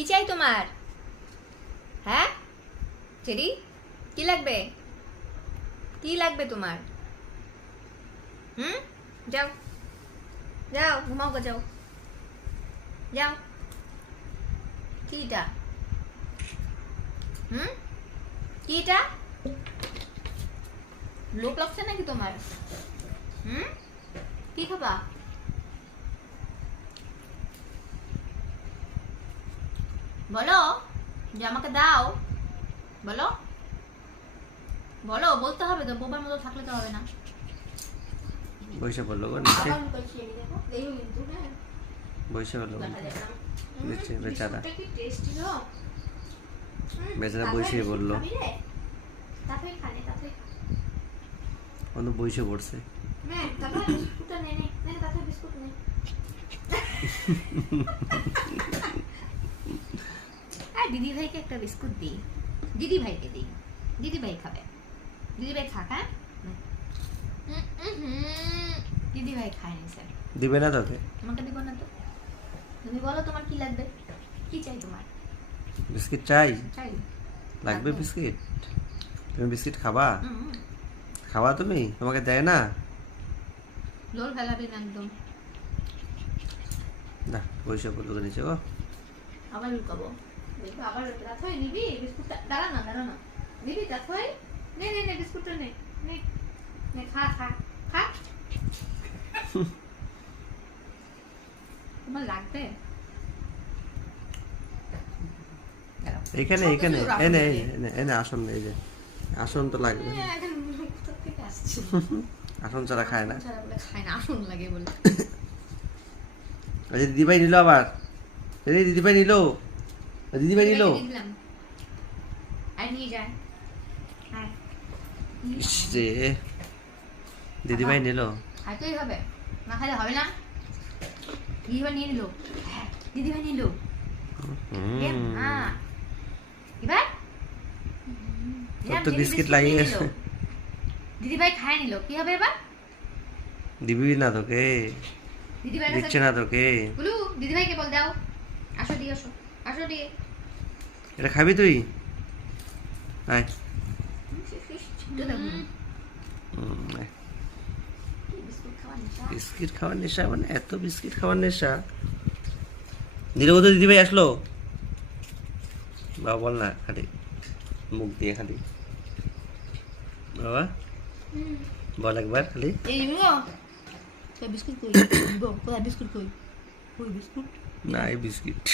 কি চাই তোমার? হ্যাঁ চেরি, কি লাগবে? কি লাগবে তোমার? যাও যাও, ঘুমাও গো, যাও যাও। কিটা? কিটা? লোক লাগছে নাকি তোমার? কি খাবা? বলো, যে আমাকে দাও। বলো বলো, বলতে হবে তো, বোবার মতো থাকলে তো হবে না। বসে পড়লো গো নিচে, বসে পড়লো নিচে বেচারা, বেচারা বসে পড়লো, বসে পড়ছে। দিদি ভাইকে একটা বিস্কুট দিই, দিদি ভাইকে দিই, দিদি ভাই খাবে, দিদি ভাই খাক। হ্যাঁ দিদি ভাই খায়নি স্যার। দিবে না তোকে? তোমাকে দিব না তো। তুমি বলো তোমার কি লাগবে, কি চাই তোমার? বিস্কিট চাই? চাই, লাগবে বিস্কিট? তুমি বিস্কিট খাবা? খাবা তুমি? তোমাকে দেয় না? লোল ফেলাবি না একদম। না, বসে পড়লো নিচে গো। আবার লুকাবো, দেখো আবার রাত হয়। নিবি বিস্কুটটা? দাঁড়া না, দাঁড়া না, নিবি রাত হয়। নে নে নে, বিস্কুটটা নে, নে নে, খা খা খা। তোমার লাগবে? এখানে এখানে এনে এনে এনে আসন, এই যে আসন তো লাগবে। আসন ছাড়া খায় না, খায় না, আসন লাগে বলে। আচ্ছা দিদিভাই নিল আবার, দিদিভাই নিল, দিদিভাই নিল। আর নিয়ে যায়। যে দিদিভাই নিল, খাইতেই হবে, না খাইলে হবে না। দিদিভাই নিয়ে নিল, দিদিভাই নিল। এবার তো বিস্কিট লাগিয়ে গেছে। দিদিভাই খায় নিল, কি হবে এবার? দিবি না তোকে, দিচ্ছে না তোকে। বলু দিদিভাইকে বল দাও, আসো দিয়ে, আসো আসো দিয়ে। এটা খাবি তুই? আয়। বিস্কিট খাওয়ার নেশা, মানে এত বিস্কিট খাওয়ার নেশা। নীলবন্ধু দিদিভাই আসলো, বাবা বল না, খালি মুখ দিয়ে খালি বাবা বল একবার খালি। বিস্কুট কই? বিস্কুট কই? বিস্কুট নাই বিস্কিট।